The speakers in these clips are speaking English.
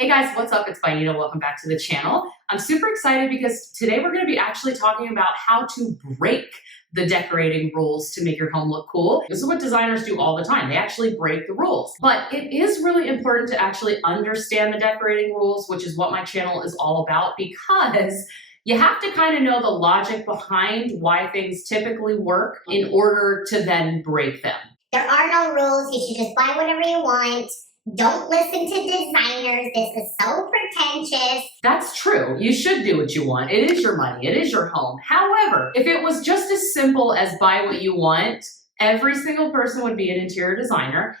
Hey guys, what's up? It's Bainita. Welcome back to the channel. I'm super excited because today we're going to be actually talking about how to break the decorating rules to make your home look cool. This is what designers do all the time. They actually break the rules. But it is really important to actually understand the decorating rules, which is what my channel is all about, because you have to kind of know the logic behind why things typically work in order to then break them. There are no rules. You should just buy whatever you want. Don't listen to designers. This is so pretentious. That's true. You should do what you want. It is your money. It is your home. However, if it was just as simple as buy what you want, every single person would be an interior designer.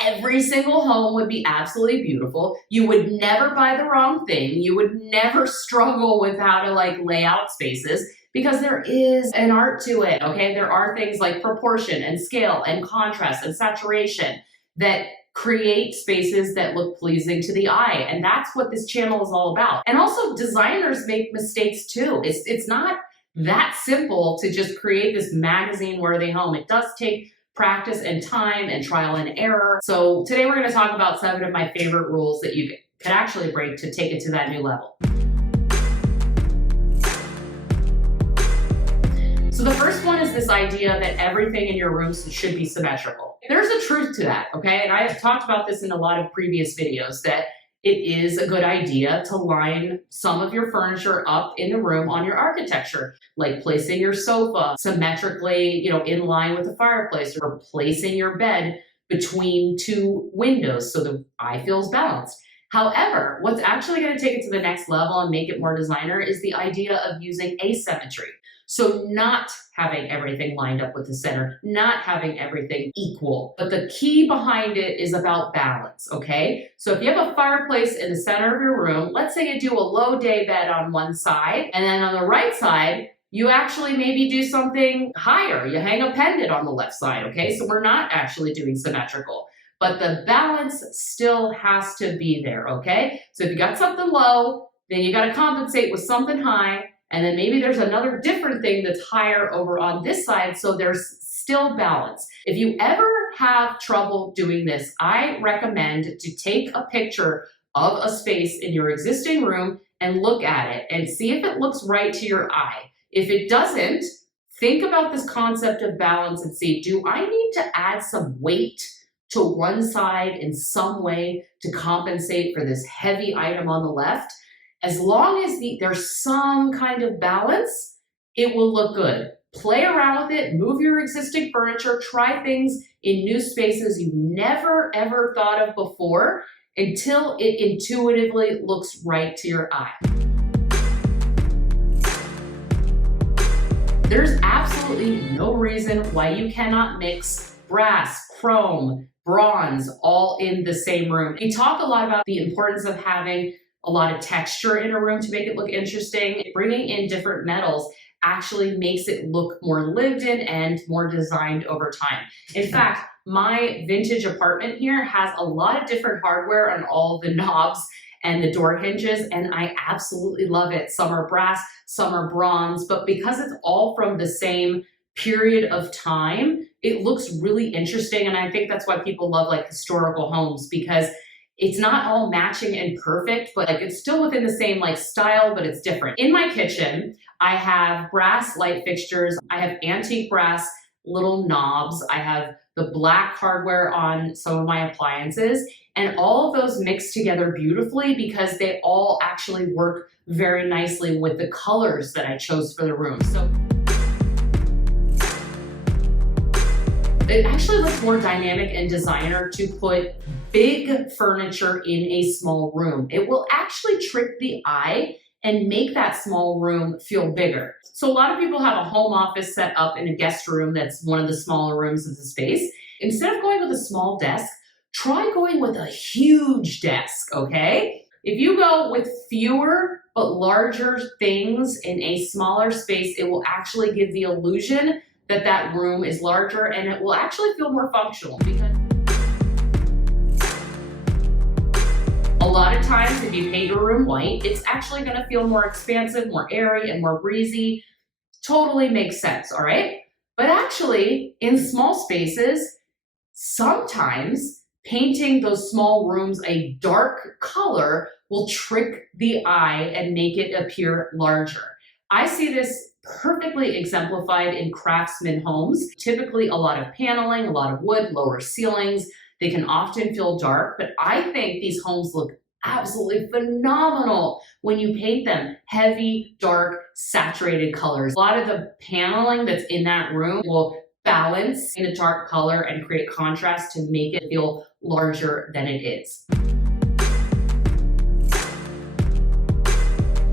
Every single home would be absolutely beautiful. You would never buy the wrong thing. You would never struggle with how to lay out spaces, because there is an art to it, okay? There are things like proportion and scale and contrast and saturation that create spaces that look pleasing to the eye. And that's what this channel is all about. And also, designers make mistakes too. It's not that simple to just create this magazine-worthy home. It does take practice and time and trial and error. So today we're going to talk about 7 of my favorite rules that you could actually break to take it to that new level. So the first one is this idea that everything in your rooms should be symmetrical. There's a truth to that, okay? And I have talked about this in a lot of previous videos, that it is a good idea to line some of your furniture up in the room on your architecture, like placing your sofa symmetrically, in line with the fireplace, or placing your bed between 2 windows so the eye feels balanced. However, what's actually going to take it to the next level and make it more designer is the idea of using asymmetry. So not having everything lined up with the center, not having everything equal. But the key behind it is about balance, okay? So if you have a fireplace in the center of your room, let's say you do a low day bed on one side, and then on the right side, you actually maybe do something higher. You hang a pendant on the left side, okay? So we're not actually doing symmetrical. But the balance still has to be there, okay? So if you got something low, then you got to compensate with something high, and then maybe there's another different thing that's higher over on this side, so there's still balance. If you ever have trouble doing this, I recommend to take a picture of a space in your existing room and look at it and see if it looks right to your eye. If it doesn't, think about this concept of balance and see, do I need to add some weight to one side in some way to compensate for this heavy item on the left? As long as there's some kind of balance, it will look good. Play around with it, move your existing furniture, try things in new spaces you never ever thought of before until it intuitively looks right to your eye. There's absolutely no reason why you cannot mix brass, chrome, bronze all in the same room. We talk a lot about the importance of having a lot of texture in a room to make it look interesting. Bringing in different metals actually makes it look more lived in and more designed over time. In fact, my vintage apartment here has a lot of different hardware on all the knobs and the door hinges, and I absolutely love it. Some are brass, some are bronze, but because it's all from the same period of time, it looks really interesting. And I think that's why people love historical homes, because it's not all matching and perfect, but it's still within the same style, but it's different. In my kitchen, I have brass light fixtures. I have antique brass little knobs. I have the black hardware on some of my appliances, and all of those mix together beautifully because they all actually work very nicely with the colors that I chose for the room. So it actually looks more dynamic and designer to put big furniture in a small room. It will actually trick the eye and make that small room feel bigger. So a lot of people have a home office set up in a guest room that's one of the smaller rooms of the space. Instead of going with a small desk, try going with a huge desk, okay? If you go with fewer but larger things in a smaller space, it will actually give the illusion that that room is larger, and it will actually feel more functional. Because a lot of times, if you paint your room white, it's actually going to feel more expansive, more airy, and more breezy. Totally makes sense, all right? But actually, in small spaces, sometimes painting those small rooms a dark color will trick the eye and make it appear larger. I see this perfectly exemplified in craftsman homes. Typically a lot of paneling, a lot of wood, lower ceilings. They can often feel dark, but I think these homes look absolutely phenomenal when you paint them heavy, dark, saturated colors. A lot of the paneling that's in that room will balance in a dark color and create contrast to make it feel larger than it is.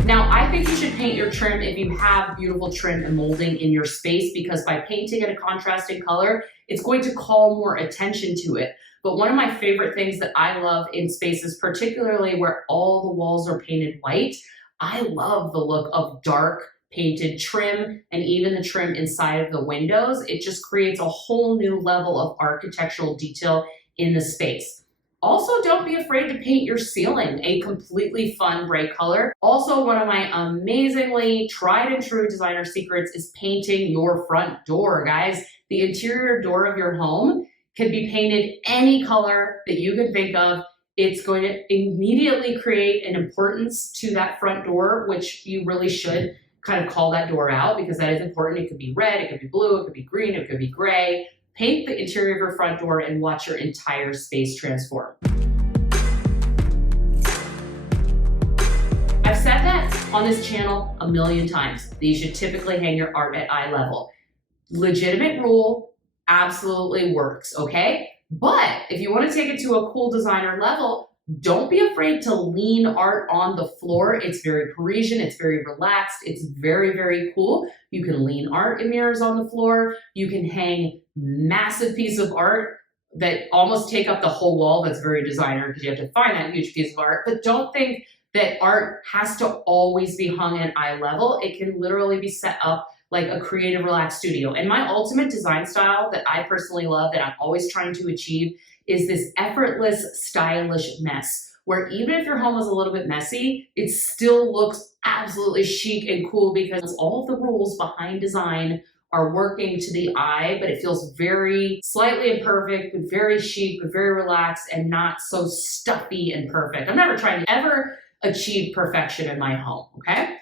Now, I think you should paint your trim if you have beautiful trim and molding in your space, because by painting it a contrasting color, it's going to call more attention to it. But one of my favorite things that I love in spaces, particularly where all the walls are painted white, I love the look of dark painted trim and even the trim inside of the windows. It just creates a whole new level of architectural detail in the space. Also, don't be afraid to paint your ceiling a completely fun bright color. Also, one of my amazingly tried and true designer secrets is painting your front door, guys. The interior door of your home can be painted any color that you can think of. It's going to immediately create an importance to that front door, which you really should kind of call that door out, because that is important. It could be red, it could be blue, it could be green, it could be gray. Paint the interior of your front door and watch your entire space transform. I've said that on this channel a million times, that you should typically hang your art at eye level. Legitimate rule, absolutely works, okay? But if you want to take it to a cool designer level, don't be afraid to lean art on the floor. It's very Parisian, it's very relaxed, it's very, very cool. You can lean art in mirrors on the floor. You can hang massive piece of art that almost take up the whole wall. That's very designer because you have to find that huge piece of art. But don't think that art has to always be hung at eye level. It can literally be set up like a creative, relaxed studio. And my ultimate design style that I personally love, that I'm always trying to achieve, is this effortless, stylish mess, where even if your home is a little bit messy, it still looks absolutely chic and cool, because all of the rules behind design are working to the eye, but it feels very slightly imperfect, but very chic, but very relaxed, and not so stuffy and perfect. I'm never trying to ever achieve perfection in my home, okay?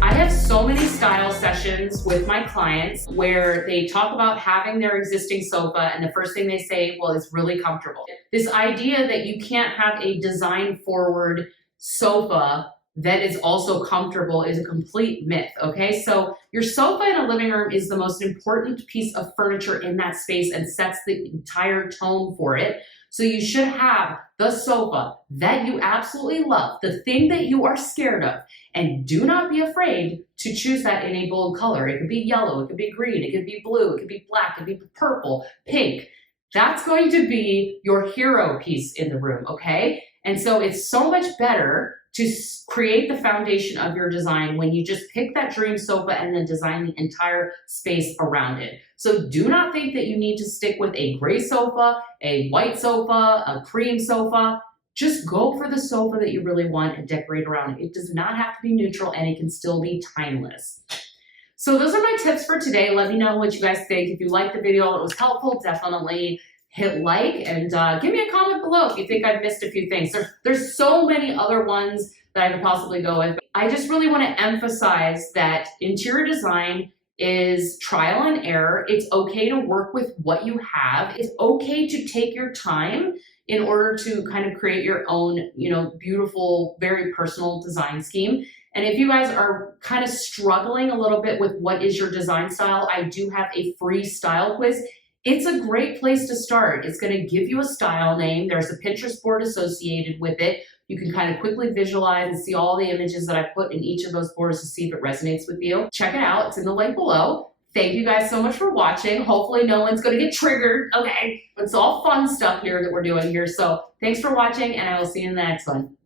I have so many style sessions with my clients where they talk about having their existing sofa, and the first thing they say, well, it's really comfortable. This idea that you can't have a design forward sofa that is also comfortable is a complete myth, okay? So your sofa in a living room is the most important piece of furniture in that space and sets the entire tone for it. So you should have the sofa that you absolutely love, the thing that you are scared of, and do not be afraid to choose that in a bold color. It could be yellow, it could be green, it could be blue, it could be black, it could be purple, pink. That's going to be your hero piece in the room, okay? And so it's so much better to create the foundation of your design when you just pick that dream sofa and then design the entire space around it. So do not think that you need to stick with a gray sofa, a white sofa, a cream sofa. Just go for the sofa that you really want and decorate around it. It does not have to be neutral, and it can still be timeless. So those are my tips for today. Let me know what you guys think. If you liked the video and it was helpful, definitely hit like, and give me a comment below if you think I've missed a few things. There's so many other ones that I could possibly go with. I just really want to emphasize that interior design is trial and error. It's okay to work with what you have. It's okay to take your time in order to kind of create your own, beautiful, very personal design scheme. And if you guys are kind of struggling a little bit with what is your design style, I do have a free style quiz. It's a great place to start. It's going to give you a style name. There's a Pinterest board associated with it. You can kind of quickly visualize and see all the images that I put in each of those boards to see if it resonates with you. Check it out. It's in the link below. Thank you guys so much for watching. Hopefully no one's going to get triggered, okay? It's all fun stuff here that we're doing here. So thanks for watching, and I will see you in the next one.